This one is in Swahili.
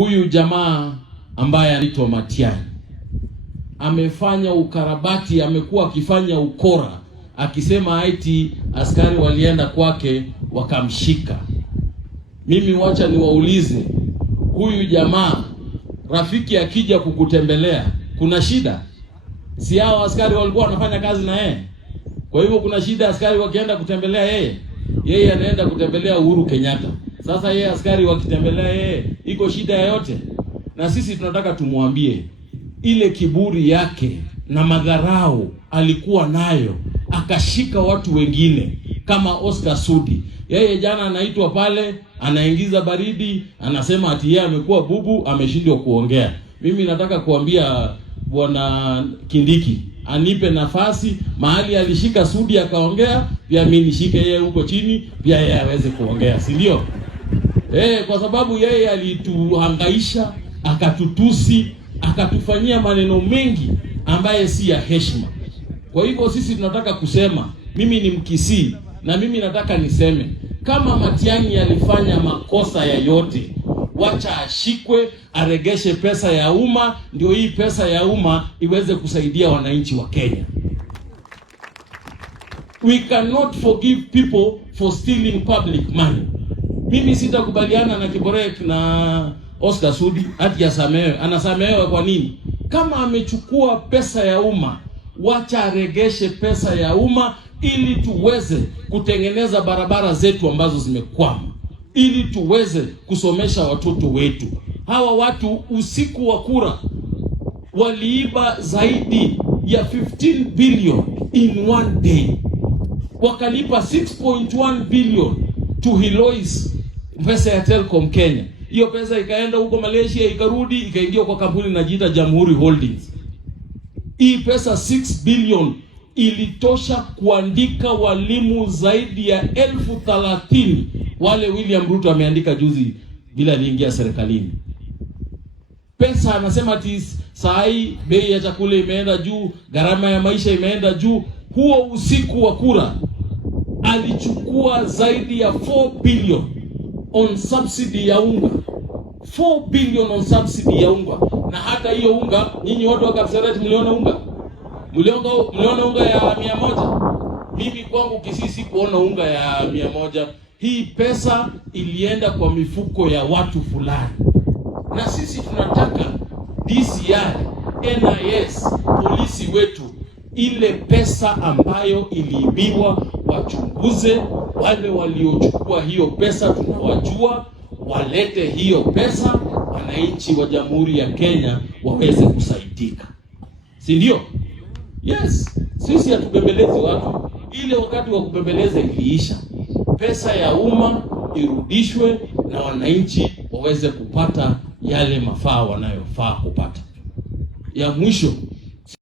Huyu jamaa ambaye anaitwa Matiang'i amefanya ukarabati, amekuwa akifanya ukora, akisema eti askari walienda kwake wakamshika. Mimi wacha niwaulize, huyu jamaa rafiki akija kukutembelea kuna shida? Si hao askari walikuwa wanafanya kazi na yeye? Kwa hivyo kuna shida askari wakienda kutembelea yeye? Yeye anaenda kutembelea Uhuru Kenyatta. Sasa yeye askari wakitembelea yeye, iko shida yoyote? Na sisi tunataka tumwambie ile kiburi yake na madharau alikuwa nayo, akashika watu wengine kama Oscar Sudi. Yeye jana anaitwa pale, anaingiza baridi, anasema ati yeye amekuwa bubu, ameshindwa kuongea. Mimi nataka kuambia Bwana Kindiki anipe nafasi, mahali alishika Sudi akaongea, pia mimi nishike yeye huko chini, pia yeye aweze kuongea, si ndio? Kwa sababu yeye alituhangaisha, akatutusi, akatufanyia maneno mengi ambaye si ya heshima. Kwa hivyo sisi tunataka kusema, mimi ni Mkisii na mimi nataka niseme, kama Matiang'i alifanya makosa ya yote, wacha ashikwe, aregeshe pesa ya umma, ndio hii pesa ya umma iweze kusaidia wananchi wa Kenya. We cannot forgive people for stealing public money. Mimi sitakubaliana na Kiborek na Oscar Sudi hati asamehewe. Anasamehewa kwa nini? Kama amechukua pesa ya umma, wacha aregeshe pesa ya umma ili tuweze kutengeneza barabara zetu ambazo zimekwama, ili tuweze kusomesha watoto wetu. Hawa watu usiku wa kura waliiba zaidi ya 15 billion in one day. Wakalipa 6.1 billion to Hilois, pesa ya Telcom Kenya. Hiyo pesa ikaenda huko Malaysia, ikarudi, ikaingia kwa kampuni inajiita Jamhuri Holdings. Hii pesa 6 billion ilitosha kuandika walimu zaidi ya 30,000 wale William Ruto ameandika juzi bila aliingia serikalini. Pesa anasema ati saa hii bei ya chakula imeenda juu, gharama ya maisha imeenda juu. Huo usiku wa kura alichukua zaidi ya 4 billion on subsidy ya unga. 4 billion on subsidy ya unga. Na hata hiyo unga, nyinyi watu wa Kapseret mliona unga? Mliona unga ya 100? Mimi kwangu Kisii kuona unga ya 100. Hii pesa ilienda kwa mifuko ya watu fulani. Na sisi tunataka DCI, NIS, polisi wetu, ile pesa ambayo iliibiwa wachunguze. Wale waliochukua hiyo pesa tunawajua, walete hiyo pesa, wananchi wa Jamhuri ya Kenya waweze kusaidika. Si ndio? Yes, sisi hatubembelezi watu. Ile wakati wa kubembeleza iliisha. Pesa ya umma irudishwe na wananchi waweze kupata yale mafaa wanayofaa kupata. Ya mwisho,